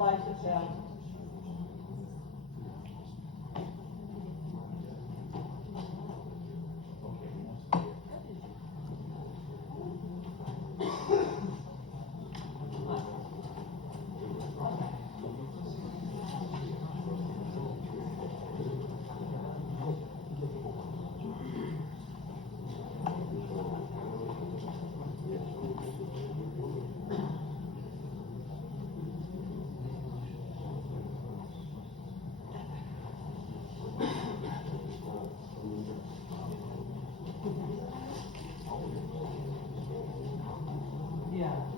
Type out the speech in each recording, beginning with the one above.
license out. Yeah.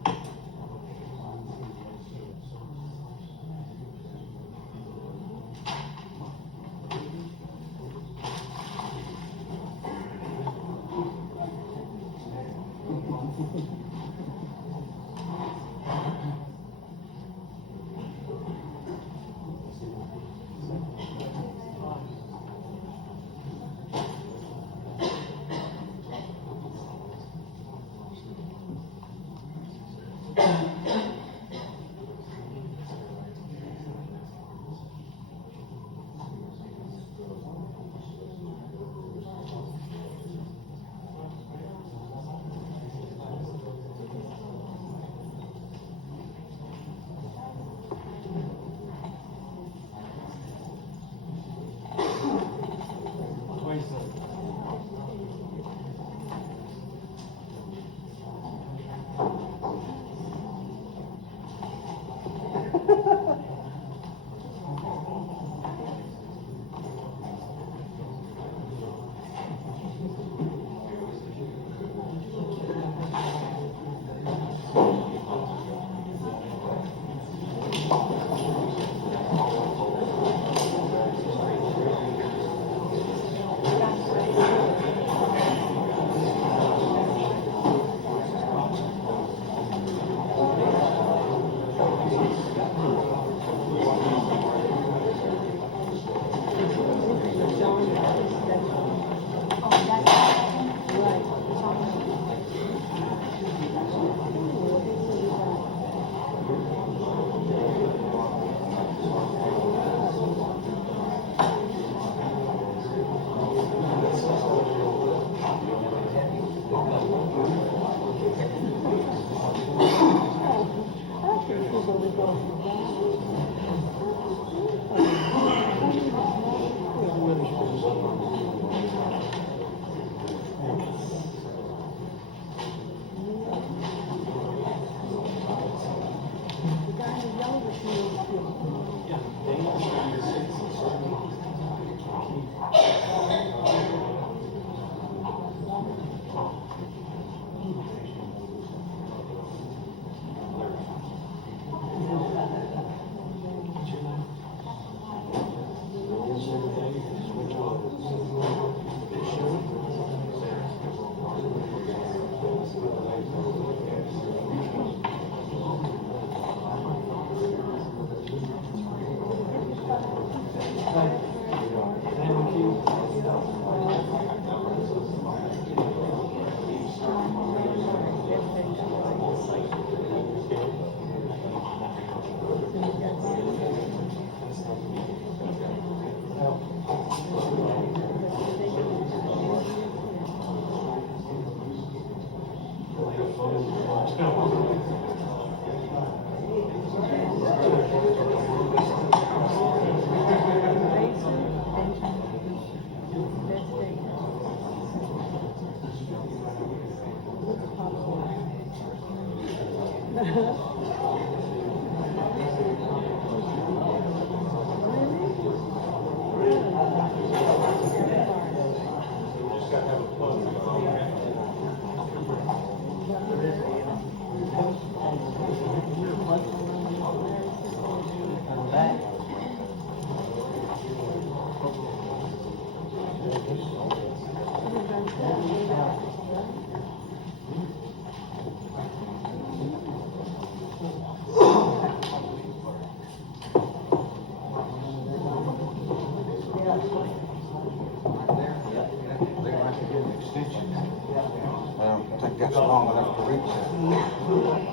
Well, I think that's long enough to reach.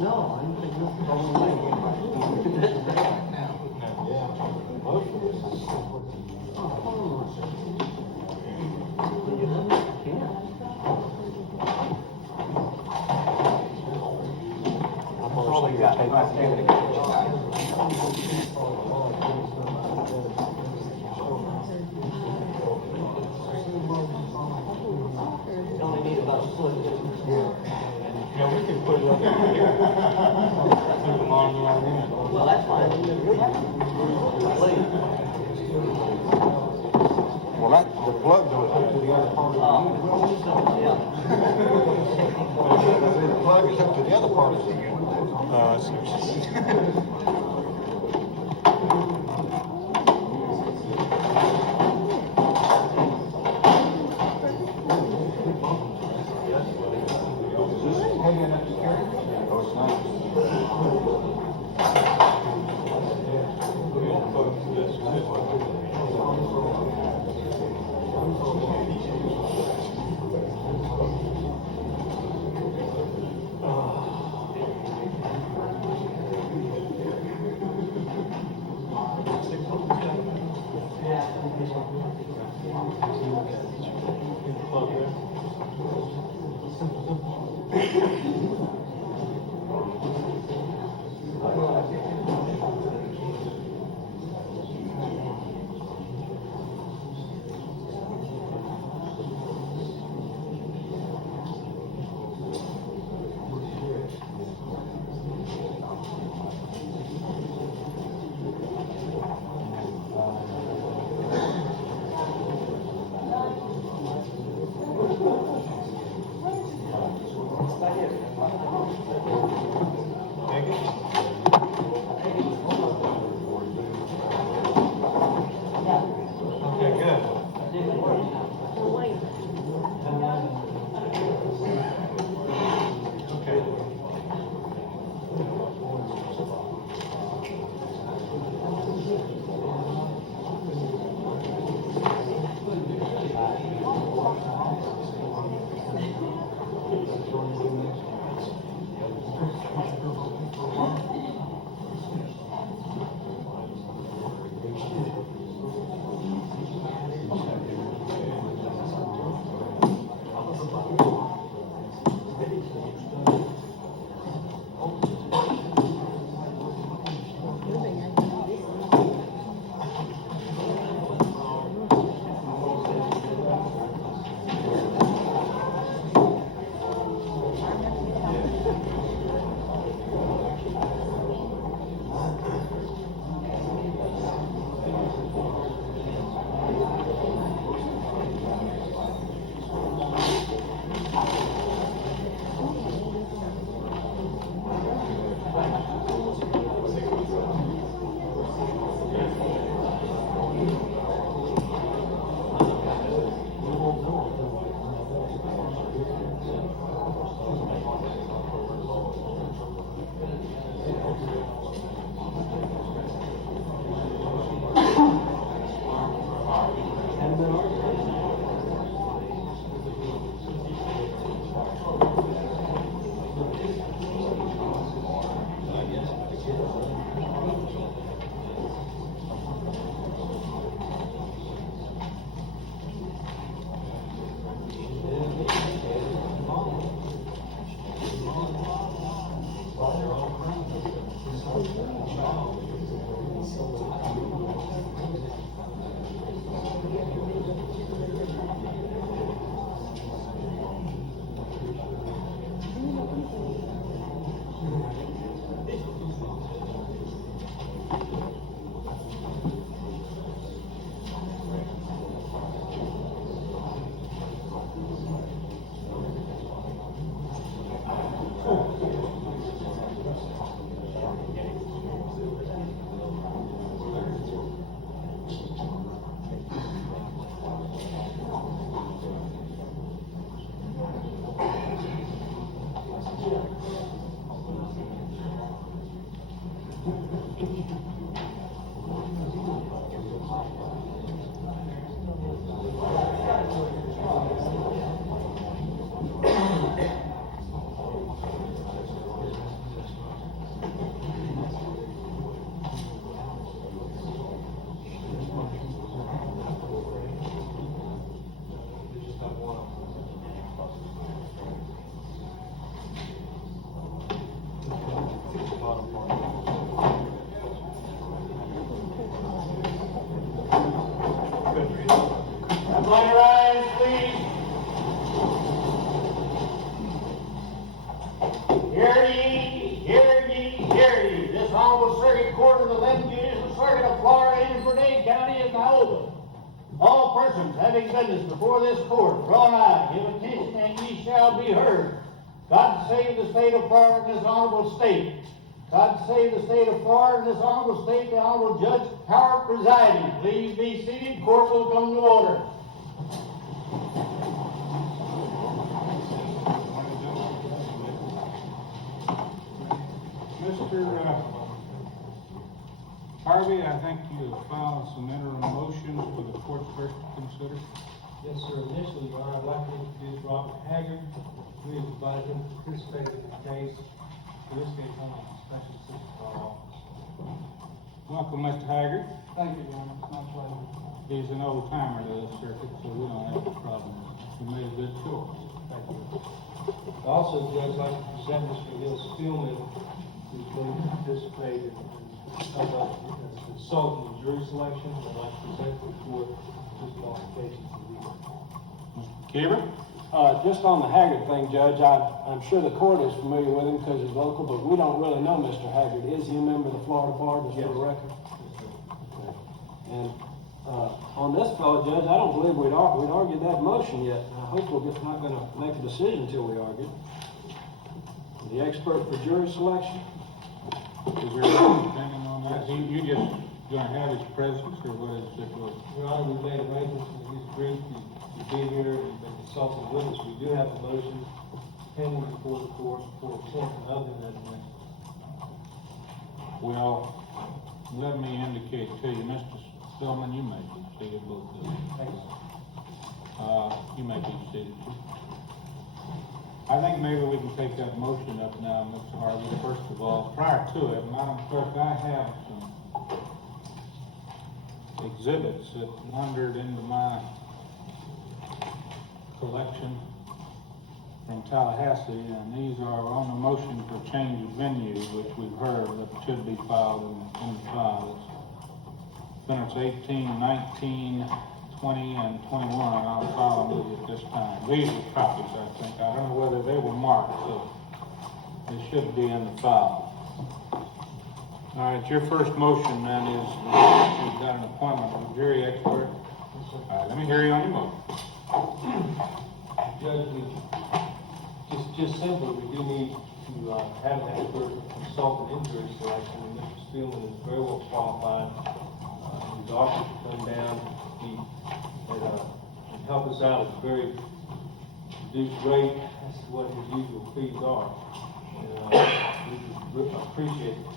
No, I didn't think this was the only way. That's right now. Yeah. Most of this is. You know, you can't. I'm all you got. You only need about a foot. Yeah, we can put it up here. Put them on right in. Well, that's fine. Please. Well, that, the plug goes hooked to the other part of the unit. Yeah. The plug is hooked to the other part of the unit. I see what you're Hanging up the carriage? Oh, it's nice. Okay, good. Okay. Hear ye, hear ye, hear ye. This Honorable Circuit Court of the 11th Judicial Circuit of Florida in Dade County is now open. All persons having business before this court, draw nigh, give attention, and ye shall be heard. God save the state of Florida and this honorable state. God save the state of Florida and this honorable state, the Honorable Judge Howard presiding. Please be seated. Court will come to order. Mr. Harvey, I think you have filed some interim motions for the court first to consider. Yes, sir. Initially, Your Honor, I'd like to introduce Robert Haggard. We have invited him to participate in the case. For this case, only special assistant to our office. Welcome, Mr. Haggard. Thank you, Your Honor. It's my pleasure. He's an old timer to this circuit, so we don't have a problem. You made a good choice. Thank you. Also, Judge, I'd like to present Mr. Neil Spielman, who's going to participate in as a consultant in jury selection. I'd like to present to the court his qualifications to lead. Mr. Kiever? Just on the Haggard thing, Judge, I'm sure the court is familiar with him because he's local, but we don't really know Mr. Haggard. Is he a member of the Florida Bar, just for the record? Okay. And on this fellow, Judge, I don't believe we'd argued that motion yet. I hope we're just not going to make a decision until we argue. The expert for jury selection? Is there any opinion on that? You just going to have his presence, or what is it? Your Honor, we've made arrangements with his brief to be here and been consulting with us. We do have a motion pending before the court for appointment of him as an expert. Well, let me indicate to you, Mr. Spillman, you may be seated, both of you. Thank you. You may be seated too. I think maybe we can take that motion up now, Mr. Harvey. First of all, prior to it, Madam Clerk, I have some exhibits that wandered into my collection from Tallahassee, and these are on the motion for change of venue, which we've heard that should be filed in the files. Defendants 18, 19, 20, and 21, I'll file them with you at this time. These are copies, I think. I don't know whether they were marked, so they should be in the file. All right, your first motion then is you've got an appointment with a jury expert. All right, let me hear you on your motion. Judge, just simply, we do need to have an expert consultant in jury selection, and Mr. Spielman is very well qualified. He's offered to come down and help us out at a very reduced rate as to what his usual fees are. And we appreciate the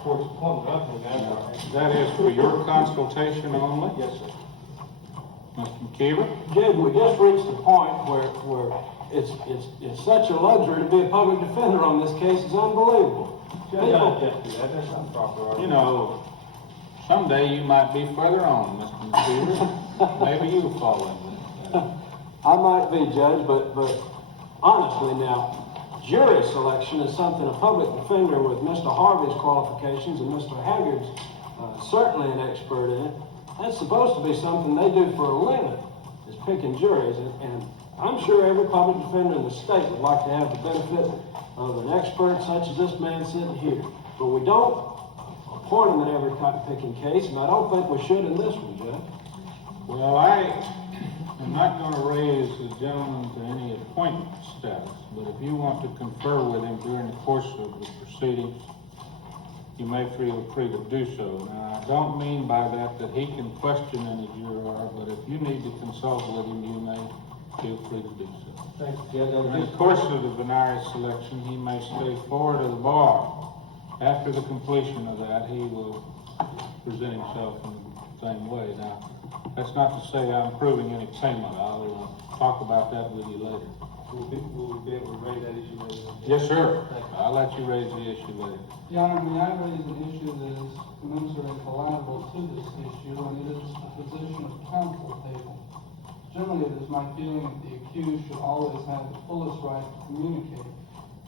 court's appointment of him as our expert. That is for your consultation only? Yes, sir. Mr. McKeever? Judge, we just reached the point where it's such a luxury to be a public defender on this case. It's unbelievable. Judge, I object to that. That's not proper. You know, someday you might be further on, Mr. McKeever. Maybe you'll fall in that. I might be, Judge, but honestly now, jury selection is something a public defender with Mr. Harvey's qualifications and Mr. Haggard's certainly an expert in it. That's supposed to be something they do for a living, is picking juries. And I'm sure every public defender in the state would like to have the benefit of an expert such as this man sitting here. But we don't appoint him in every picking case, and I don't think we should in this one, Judge. Well, I am not going to raise the gentleman to any appointment status, but if you want to confer with him during the course of the proceedings, you may feel free to do so. Now, I don't mean by that he can question any juror, but if you need to consult with him, you may feel free to do so. Thank you, Judge. During the course of the binary selection, he may stay forward of the bar. After the completion of that, he will present himself in the same way. Now, that's not to say I'm proving any payment. I'll talk about that with you later. Will we be able to raise that issue later? Yes, sir. I'll let you raise the issue later. Your Honor, may I raise an issue that is commensurate and collateral to this issue, and it is the position of counsel table. Generally, it is my feeling that the accused should always have the fullest right to communicate,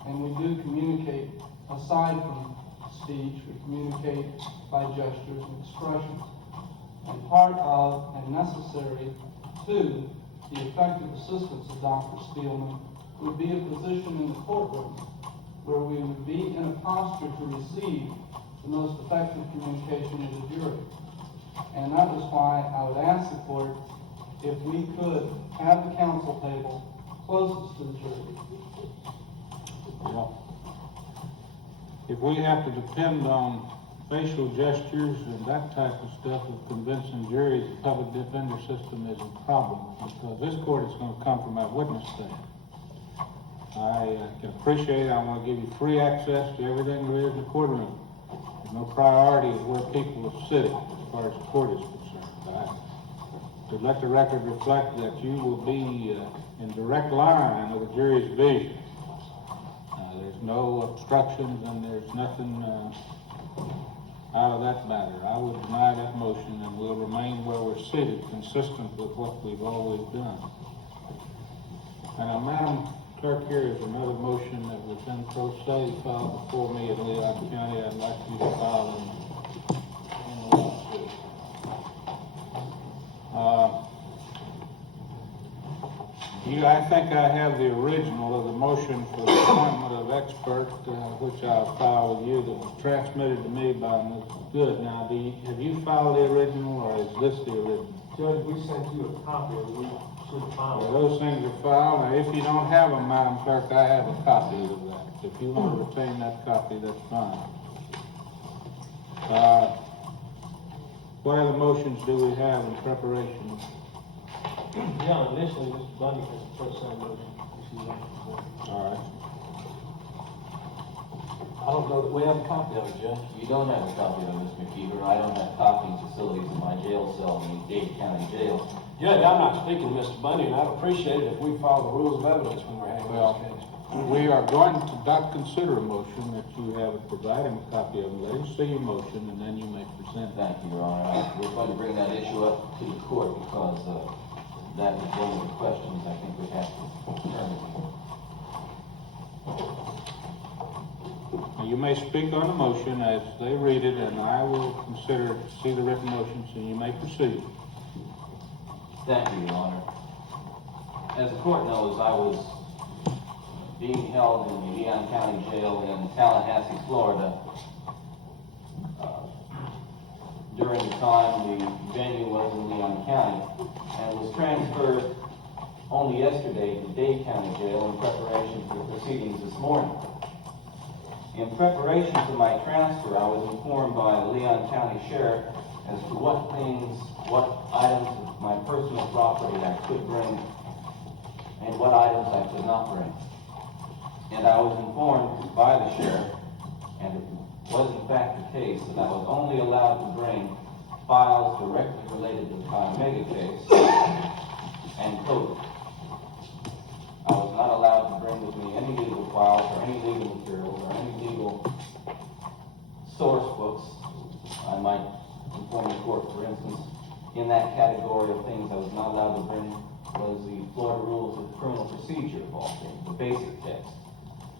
and we do communicate aside from speech. We communicate by gestures and expressions. And part of and necessary to the effective assistance of Dr. Spielman would be a position in the courtroom where we would be in a posture to receive the most effective communication with the jury. And that was why I would ask the court if we could have the counsel table closest to the jury. Well, if we have to depend on facial gestures and that type of stuff of convincing juries, the public defender system is a problem, because this court is going to come from our witness stand. I can appreciate, I want to give you free access to everything there is in the courtroom. There's no priority of where people are sitting as far as the court is concerned. I would let the record reflect that you will be in direct line of the jury's vision. There's no obstructions and there's nothing out of that matter. I would deny that motion and we'll remain where we're seated, consistent with what we've always done. And Madam Clerk, here is another motion that was in pro se filed before me in Leon County. I'd like you to file in the lawsuit. I think I have the original of the motion for the appointment of expert, which I'll file with you, that was transmitted to me by Ms. Good. Now, have you filed the original, or is this the original? Judge, we sent you a copy, and we should have Well, filed. those things are filed. Now, if you don't have them, Madam Clerk, I have a copy of that. If you want to retain that copy, that's fine. What other motions do we have in preparation? Yeah, initially, Mr. Bundy has the first time motion. All right. I don't know that we have a copy of it, Judge. You don't have a copy of it, Ms. McKeever. I don't have copying facilities in my jail cell in Dade County Jail. Judge, I'm not speaking to Mr. Bundy, and I'd appreciate it if we follow the rules of evidence when we're handling this case. We are going to not consider a motion that you have provided a copy of. Let him see your motion, and then you may present that. Thank you, Your Honor. We're going to bring that issue up to the court because that is one of the questions I think we have to determine. Now, you may speak on the motion as they read it, and I will see the written motions, and you may proceed. Thank you, Your Honor. As the court knows, I was being held in the Leon County Jail in Tallahassee, Florida, during the time the venue was in Leon County, and was transferred only yesterday to Dade County Jail in preparation for the proceedings this morning. In preparation for my transfer, I was informed by the Leon County Sheriff as to what items of my personal property I could bring and what items I could not bring. And I was informed by the sheriff, and it was in fact the case, that I was only allowed to bring files directly related to the Omega case and COVID. I was not allowed to bring with me any legal files or any legal materials or any legal source books. I might inform the court, for instance, in that category of things I was not allowed to bring was the Florida Rules of Criminal Procedure of all things, the basic text.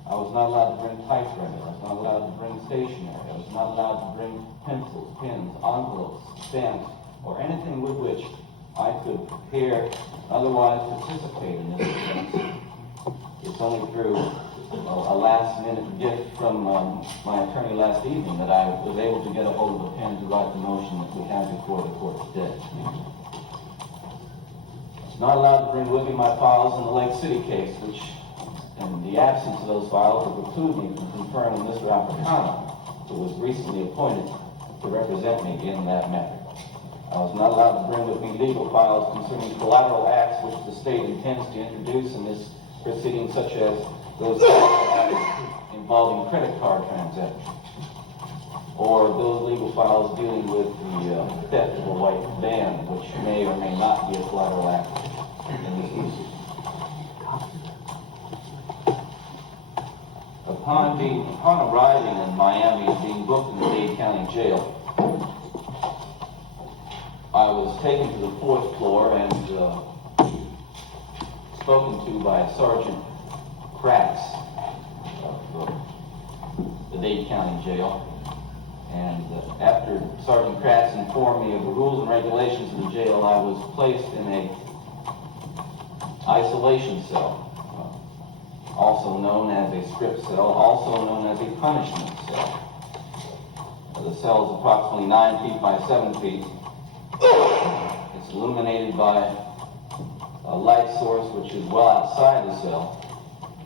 I was not allowed to bring typewriter. I was not allowed to bring stationery. I was not allowed to bring pencils, pens, envelopes, stamps, or anything with which I could prepare, otherwise participate in this defense. It's only through a last-minute gift from my attorney last evening that I was able to get a hold of a pen to write the motion that we have before the court today. I was not allowed to bring with me my files in the Lake City case, which, in the absence of those files, would preclude me from conferring with Mr. Africano, who was recently appointed to represent me in that matter. I was not allowed to bring with me legal files concerning collateral acts which the state intends to introduce in this proceeding, such as those acts involving credit card transactions, or those legal files dealing with the theft of a white van, which may or may not be a collateral act in this case. Upon arriving in Miami and being booked in the Dade County Jail, I was taken to the 4th floor and spoken to by Sergeant Kratz of the Dade County Jail. And after Sergeant Kratz informed me of the rules and regulations of the jail, I was placed in a isolation cell. also known as a strip cell, also known as a punishment cell. The cell is approximately 9 feet by 7 feet. It's illuminated by a light source which is well outside the cell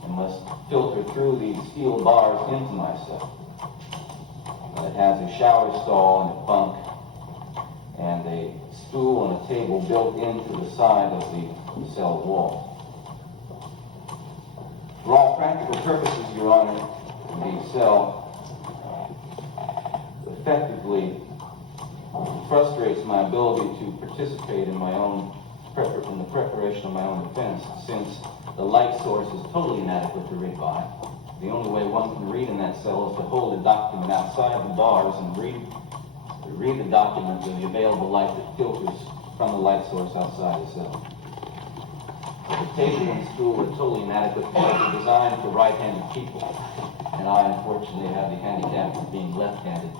and must filter through these steel bars into my cell. It has a shower stall and a bunk and a stool and a table built into the side of the cell wall. For all practical purposes, Your Honor, the cell effectively frustrates my ability to participate in my own in the preparation of my own defense, since the light source is totally inadequate to read by. The only way one can read in that cell is to hold a document outside the bars and read the document with the available light that filters from the light source outside the cell. The table and stool are totally inadequate because they're designed for right-handed people, and I unfortunately have the handicap of being left-handed.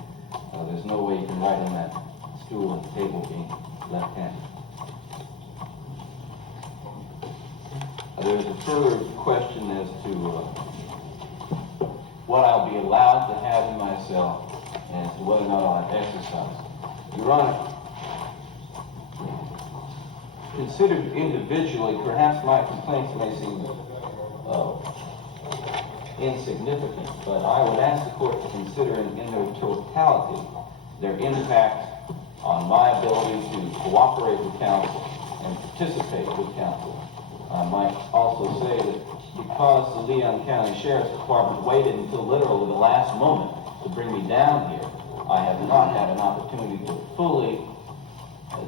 There's no way you can write on that stool and table being left-handed. There's a further question as to what I'll be allowed to have in my cell and as to whether or not I'll have exercise. Your Honor, considered individually, perhaps my complaints may seem insignificant, but I would ask the court to consider in their totality their impact on my ability to cooperate with counsel and participate with counsel. I might also say that because the Leon County Sheriff's Department waited until literally the last moment to bring me down here, I have not had an opportunity to fully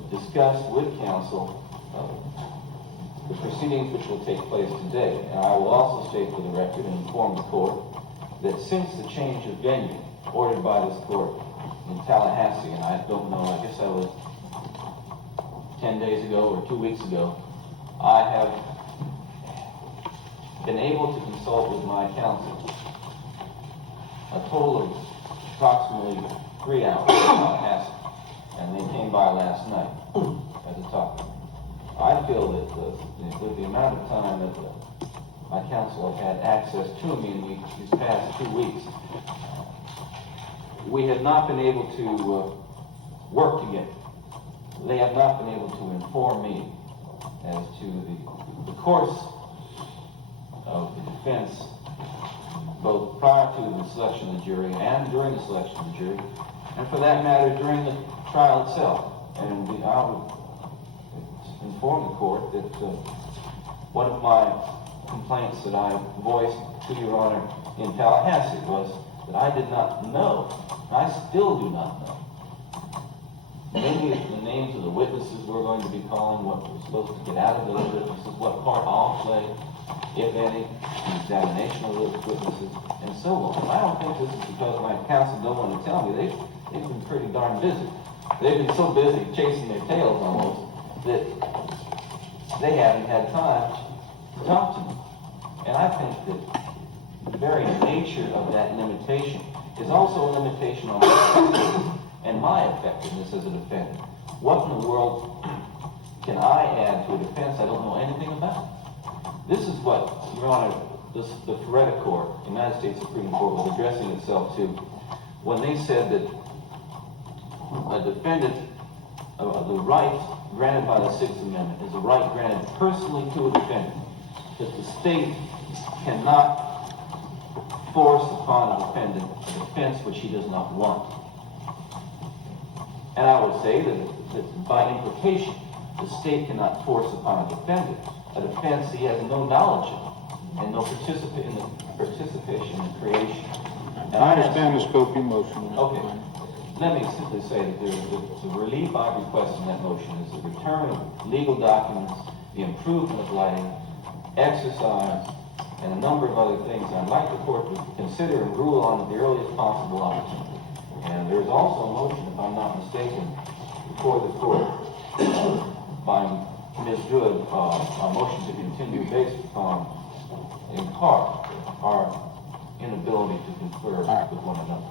discuss with counsel the proceedings which will take place today. And I will also state for the record and inform the court that since the change of venue ordered by this court in Tallahassee, and I don't know, I guess I was 10 days ago or 2 weeks ago, I have been able to consult with my counsel a total of approximately 3 hours in Tallahassee, and they came by last night at the top. I feel that with the amount of time that my counsel have had access to me in these past 2 weeks, we have not been able to work together. They have not been able to inform me as to the course of the defense, both prior to the selection of the jury and during the selection of the jury, and for that matter, during the trial itself. And I would inform the court that one of my complaints that I voiced to Your Honor in Tallahassee was that I did not know, I still do not know, many of the names of the witnesses we're going to be calling, what we're supposed to get out of those witnesses, what part I'll play, if any, in examination of those witnesses, and so on. I don't think this is because my counsel don't want to tell me. They've been pretty darn busy. They've been so busy chasing their tails almost that they haven't had time to talk to me. And I think that the very nature of that limitation is also a limitation on my and my effectiveness as a defendant. What in the world can I add to a defense I don't know anything about? This is what, Your Honor, the Feretta Court, United States Supreme Court, was addressing itself to when they said that a defendant, the right granted by the Sixth Amendment is a right granted personally to a defendant, that the state cannot force upon a defendant a defense which he does not want. And I would say that by implication, the state cannot force upon a defendant a defense he has no knowledge of and no participation in creation. And I understand the scope of your motion. Okay. Let me simply say that the relief I request in that motion is the return of legal documents, the improvement of lighting, exercise, and a number of other things I'd like the court to consider and rule on at the earliest possible opportunity. And there's also a motion, if I'm not mistaken, before the court by Ms. Good, a motion to continue based upon, in part, our inability to confer with one another.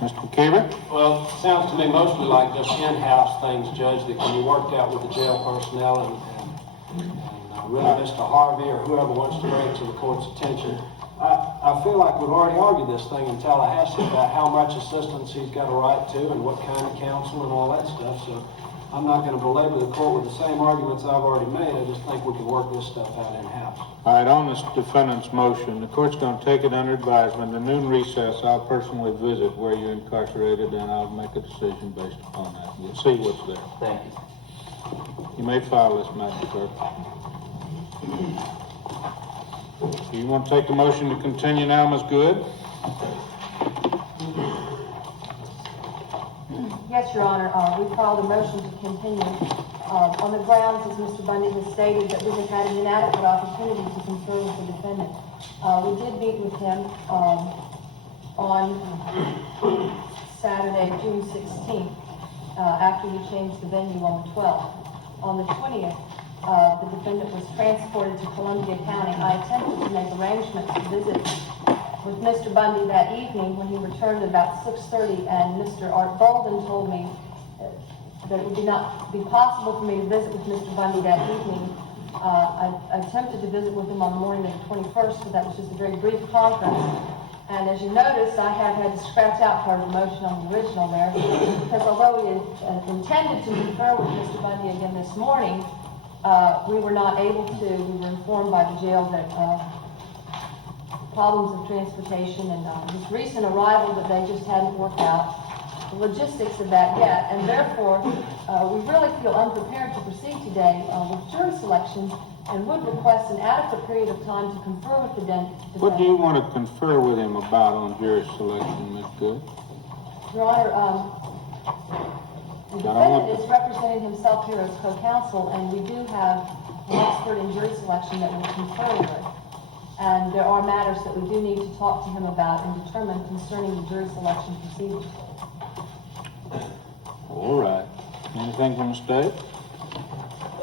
Mr. Caver? Well, it sounds to me mostly like just in-house things, Judge, that can be worked out with the jail personnel and really Mr. Harvey or whoever wants to bring it to the court's attention. I feel like we've already argued this thing in Tallahassee about how much assistance he's got a right to and what kind of counsel and all that stuff, so I'm not gonna belabor the court with the same arguments I've already made. I just think we can work this stuff out in-house. All right, on this defendant's motion, the court's gonna take it under advisement. The noon recess, I'll personally visit where you're incarcerated, and I'll make a decision based upon that. We'll see what's there. Thank you. You may file this, Madam Clerk. You want to take the motion to continue now, Ms. Good? Yes, Your Honor, we filed a motion to continue on the grounds, as Mr. Bundy has stated, that we have had an inadequate opportunity to confer with the defendant. We did meet with him on Saturday, June 16th, after we changed the venue on the 12th. On the 20th, the defendant was transported to Columbia County. I attempted to make arrangements to visit with Mr. Bundy that evening when he returned at about 6:30, and Mr. Art Bolden told me that it would not be possible for me to visit with Mr. Bundy that evening. I attempted to visit with him on the morning of the 21st, but that was just a very brief conference. And as you notice, I have had to scratch out part of the motion on the original there, because although we had intended to confer with Mr. Bundy again this morning, we were not able to. We were informed by the jail that problems of transportation and his recent arrival, that they just hadn't worked out the logistics of that yet, and therefore we really feel unprepared to proceed today with jury selection, and would request an adequate period of time to confer with the defendant. What do you want to confer with him about on jury selection, Ms. Good? Your Honor, the defendant is representing himself here as co-counsel, and we do have an expert in jury selection that we're conferring with. And there are matters that we do need to talk to him about and determine concerning the jury selection procedure. All right. Anything from the state?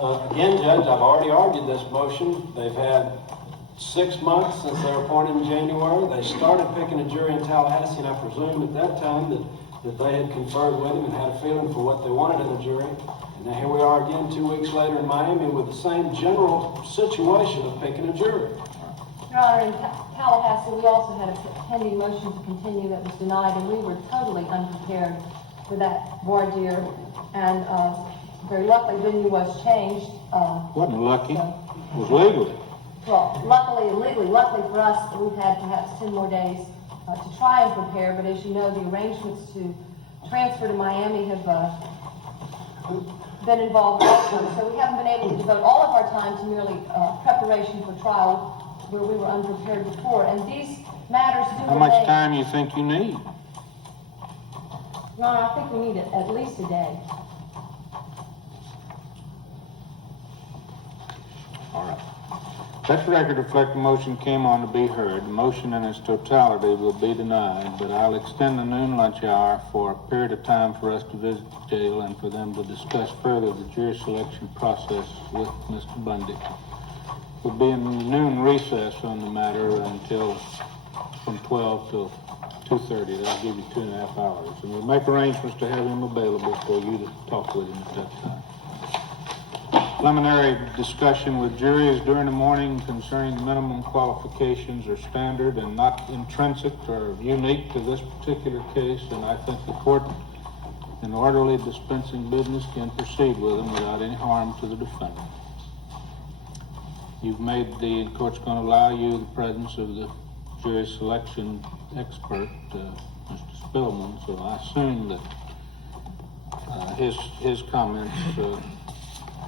Again, Judge, I've already argued this motion. They've had 6 months since they were appointed in January. They started picking a jury in Tallahassee, and I presumed at that time that they had conferred with him and had a feeling for what they wanted in a jury. And now here we are again 2 weeks later in Miami with the same general situation of picking a jury. Your Honor, in Tallahassee, we also had a pending motion to continue that was denied, and we were totally unprepared for that voir dire. And very luckily, venue was changed. Wasn't lucky. So, It was legally. well, luckily and legally, luckily for us, we've had perhaps 10 more days to try and prepare, but as you know, the arrangements to transfer to Miami have been involved also, so we haven't been able to devote all of our time to merely preparation for trial, where we were unprepared before, and these matters do How much remain- time you think you need? Your Honor, I think we need at least a day. All right. Let the record reflect the motion came on to be heard. The motion in its totality will be denied, but I'll extend the noon lunch hour for a period of time for us to visit the jail and for them to discuss further the jury selection process with Mr. Bundy. We'll be in noon recess on the matter until from 12 till 2:30. That'll give you 2.5 hours. And we'll make arrangements to have him available for you to talk with him at that time. Preliminary discussion with juries during the morning concerning minimum qualifications are standard and not intrinsic or unique to this particular case, and I think the court, in orderly dispensing business, can proceed with them without any harm to the defendant. You've made the court's going to allow you the presence of the jury selection expert, Mr. Spillman, so I assume that his comments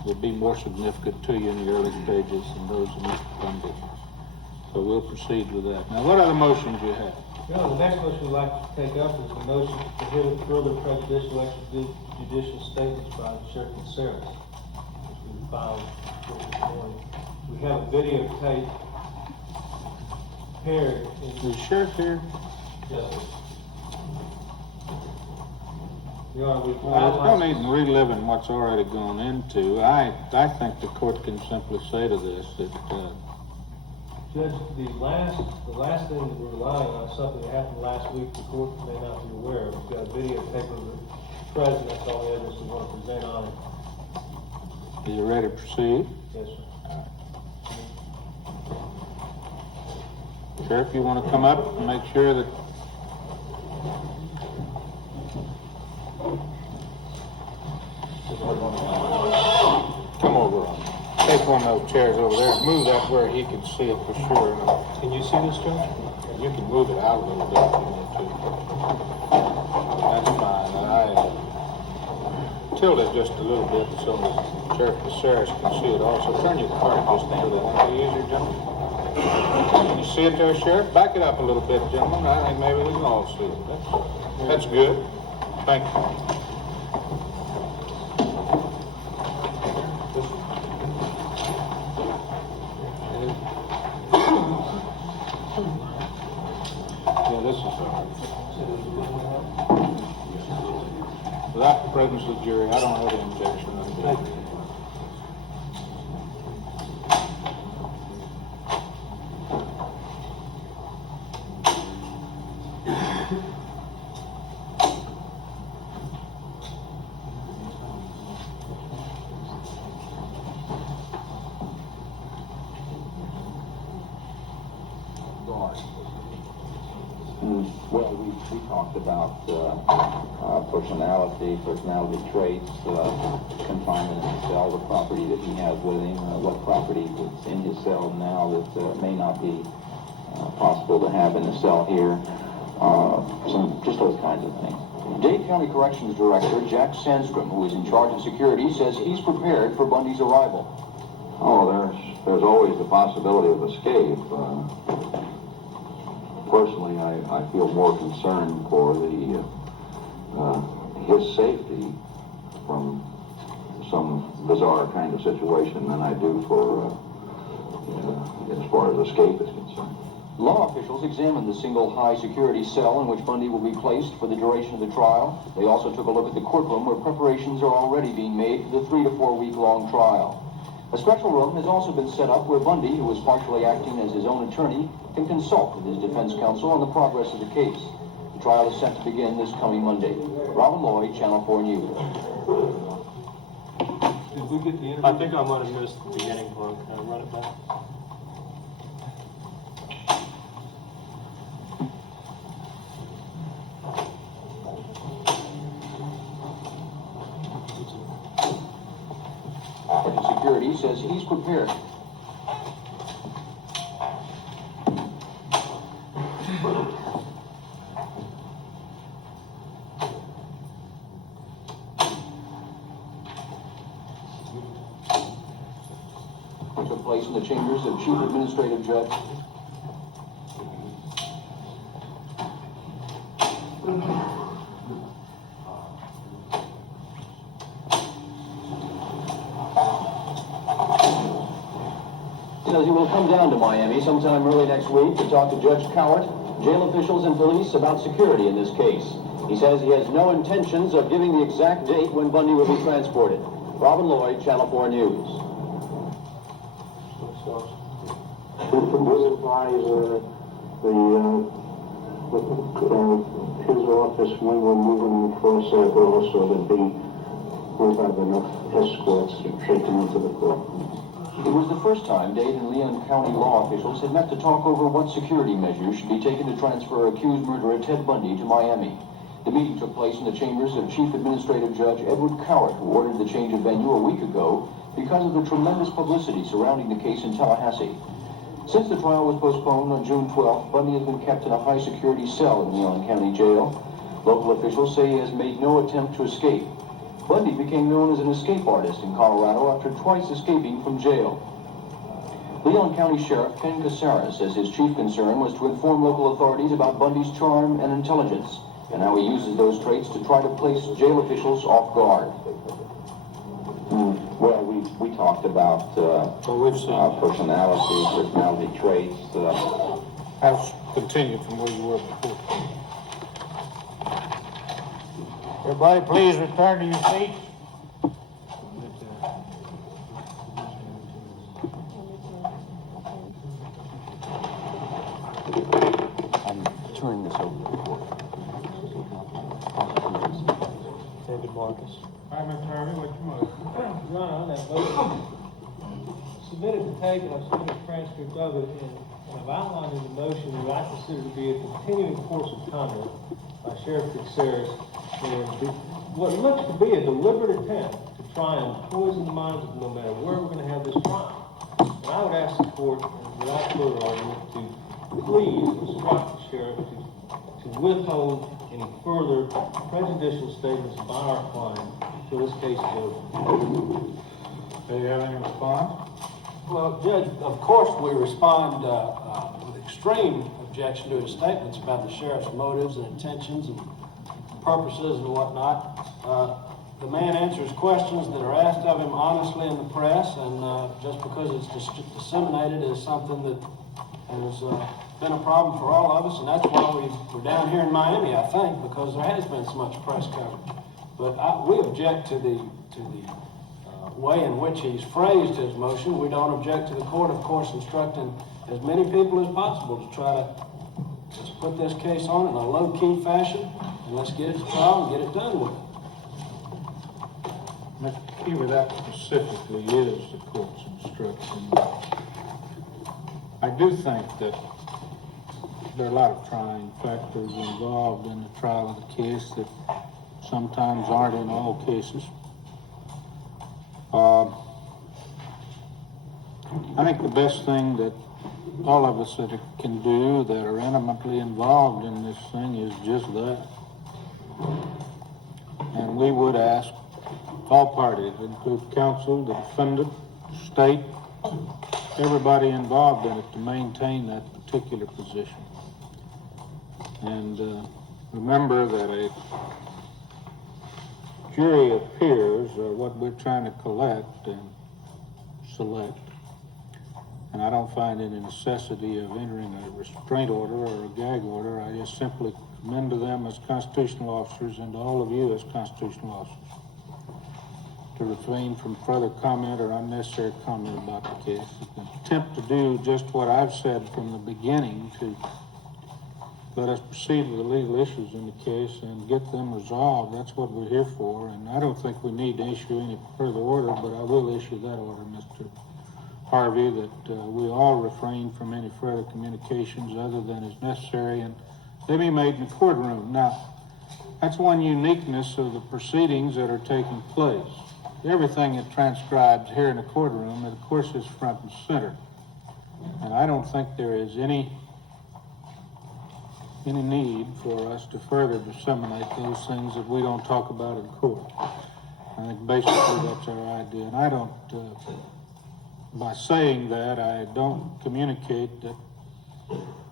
will be more significant to you in the early stages than those of Mr. Bundy. So we'll proceed with that. Now, what other motions you have? You know, the next motion we'd like to take up is the motion to prohibit further prejudicial extrajudicial statements by the sheriff and sheriff, which we filed this morning. We have a videotape prepared. Is the sheriff here? Yes, sir. Your Honor, we've Well, there's no outlined- need in reliving what's already gone into. I think the court can simply say to this that, Judge, the last thing that we're relying on is something that happened last week the court may not be aware of. We've got a videotape of the president, that's all the evidence we want to present on it. is you ready to proceed? Yes, sir. Sheriff, you want to come up and make sure that... Come over. Take one of those chairs over there and move that where he can see it for sure. Can you see this, Judge? You can move it out a little bit if you want to. That's fine. I tilt it just a little bit so the Sheriff Caceres can see it also. Turn your card just a little bit. Be easier, gentlemen. Can you see it there, Sheriff? Back it up a little bit, gentlemen. I think maybe we can all see it. That's good. Thank you. Yeah, this is without the presence of the jury, I don't have any objection. Well, we talked about personality traits, confinement in the cell, the property that he has with him, what property that's in his cell now that may not be possible to have in the cell here, just those kinds of things. Dade County Corrections Director Jack Sandstrom, who is in charge of security, says he's prepared for Bundy's arrival. Oh, there's always the possibility of escape. Personally, I feel more concerned for his safety from some bizarre kind of situation than I do for as far as escape is concerned. Law officials examined the single high-security cell in which Bundy will be placed for the duration of the trial. They also took a look at the courtroom where preparations are already being made for the 3 to 4 week-long trial. A special room has also been set up where Bundy, who is partially acting as his own attorney, can consult with his defense counsel on the progress of the case. The trial is set to begin this coming Monday. Robin Lloyd, Channel 4 News. Did we get the interview? I think I might have missed the beginning part. Can I run it back? Security says he's prepared. It took place in the chambers of Chief Administrative Judge. Says he will come down to Miami sometime early next week to talk to Judge Cowart, jail officials, and police about security in this case. He says he has no intentions of giving the exact date when Bundy will be transported. Robin Lloyd, Channel 4 News. We'll advise his office when we're moving across that road so that we'll have enough escorts to take him into the courtroom. It was the first time Dade and Leon County law officials had met to talk over what security measures should be taken to transfer accused murderer Ted Bundy to Miami. The meeting took place in the chambers of Chief Administrative Judge Edward Cowart, who ordered the change of venue a week ago because of the tremendous publicity surrounding the case in Tallahassee. Since the trial was postponed on June 12th, Bundy has been kept in a high-security cell in Leon County Jail. Local officials say he has made no attempt to escape. Bundy became known as an escape artist in Colorado after twice escaping from jail. Leon County Sheriff Ken Caceres says his chief concern was to inform local authorities about Bundy's charm and intelligence, and how he uses those traits to try to place jail officials off guard. Well, we talked about personality traits. I'll continue from where you were before. Everybody please return to your seats. I'm turning this over to the court. David Marcus. All right, Mr. Harvey, what you want? Your Honor, on that motion, submitted the tape, and I've submitted a transcript of it, and I've outlined in the motion what I consider to be a continuing course of conduct by Sheriff Fixeris, and what looks to be a deliberate attempt to try and poison the minds of no matter where we're going to have this trial. And I would ask the court, without further argument, to please instruct the sheriff to withhold any further prejudicial statements by our client until this case is over. Do you have any response? Well, Judge, of course, we respond with extreme objection to his statements about the sheriff's motives and intentions and purposes and whatnot. The man answers questions that are asked of him honestly in the press, and just because it's disseminated is something that has been a problem for all of us, and that's why we're down here in Miami, I think, because there has been so much press coverage. But we object to the way in which he's phrased his motion. We don't object to the court, of course, instructing as many people as possible to try to just put this case on in a low-key fashion, and let's get it to trial and get it done with it. Mr. Keever, that specifically is the court's instruction. I do think that there are a lot of trying factors involved in the trial of the case that sometimes aren't in all cases. I think the best thing that all of us that can do that are intimately involved in this thing is just that. And we would ask all parties, include counsel, the defendant, state, everybody involved in it to maintain that particular position. And remember that a jury of peers are what we're trying to collect and select. And I don't find any necessity of entering a restraint order or a gag order. I just simply commend to them as constitutional officers and to all of you as constitutional officers to refrain from further comment or unnecessary comment about the case. An attempt to do just what I've said from the beginning, to let us proceed with the legal issues in the case and get them resolved. That's what we're here for, and I don't think we need to issue any further order, but I will issue that order, Mr. Harvey, that we all refrain from any further communications other than is necessary, and they be made in the courtroom. Now, that's one uniqueness of the proceedings that are taking place. Everything that transcribes here in the courtroom, of course, is front and center. And I don't think there is any need for us to further disseminate those things that we don't talk about in court. I think basically that's our idea. And I don't, by saying that, I don't communicate that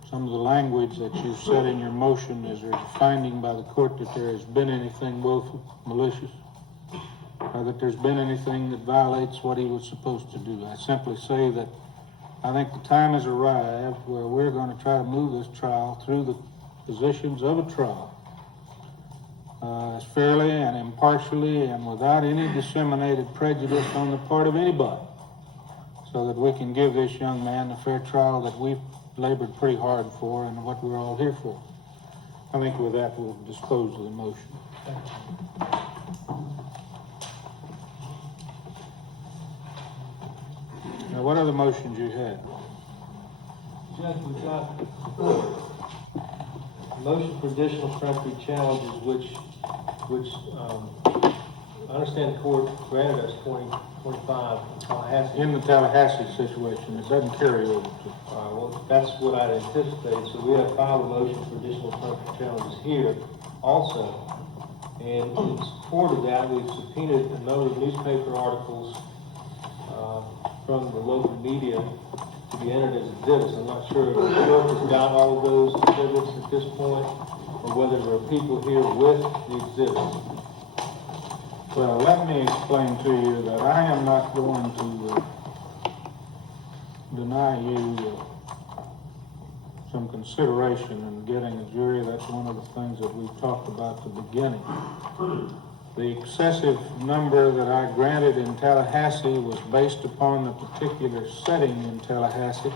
some of the language that you said in your motion is a finding by the court that there has been anything willful, malicious, or that there's been anything that violates what he was supposed to do. I simply say that I think the time has arrived where we're going to try to move this trial through the positions of a trial as fairly and impartially and without any disseminated prejudice on the part of anybody, so that we can give this young man the fair trial that we've labored pretty hard for and what we're all here for. I think with that we'll dispose of the motion. Now, what other motions you had? Judge, we've got a motion for additional peremptory challenges, which I understand the court granted us 25 Tallahassee. In the Tallahassee situation, it doesn't carry over to. Well, that's what I anticipated. So we have filed a motion for additional peremptory challenges here also. And in support of that, we've subpoenaed a number of newspaper articles from the local media to be entered as exhibits. I'm not sure if the clerk has got all of those exhibits at this point, or whether there are people here with the exhibits. Well, let me explain to you that I am not going to deny you some consideration in getting a jury. That's one of the things that we've talked about at the beginning. The excessive number that I granted in Tallahassee was based upon the particular setting in Tallahassee.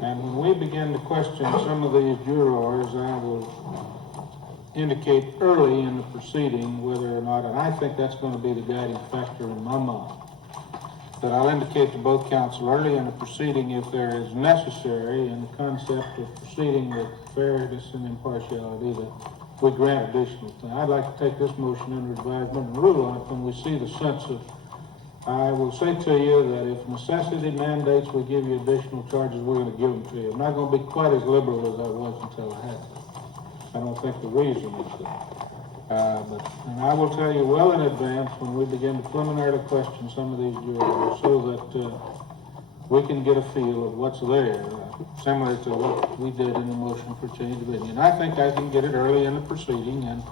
And when we begin to question some of these jurors, I will indicate early in the proceeding whether or not, and I think that's going to be the guiding factor in my mind, But I'll indicate to both counsel early in the proceeding if there is necessary in the concept of proceeding with fairness and impartiality that we grant additional time. I'd like to take this motion under advisement and rule on it when we see the sense of, I will say to you that if necessity mandates we give you additional charges, we're going to give them to you. I'm not going to be quite as liberal as I was until I had to. I don't think the reason is that. And I will tell you well in advance when we begin to preliminarily question some of these jurors so that we can get a feel of what's there, similar to what we did in the motion for change of opinion. I think I can get it early in the proceeding and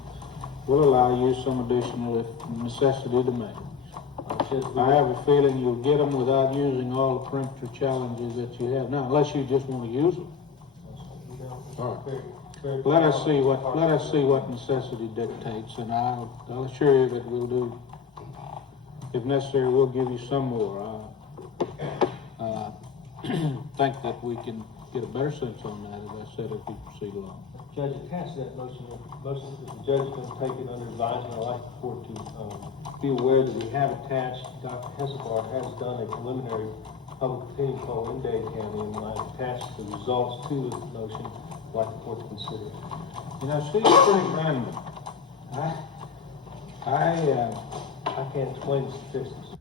will allow you some additional if necessity demands. I have a feeling you'll get them without using all the peremptory challenges that you have now, unless you just want to use them. All right. Let us see what necessity dictates, and I'll assure you that we'll do, if necessary, we'll give you some more. Think that we can get a better sense on that, as I said, as we proceed along. Judge, attached to that motion, if the judge is going to take it under advisement, I'd like the court to be aware that we have attached, Dr. Hesselbar has done a preliminary public opinion poll in Dade County, and I've attached the results to the motion. I'd like the court to consider it. You know, she's pretty random. I can't explain the statistics.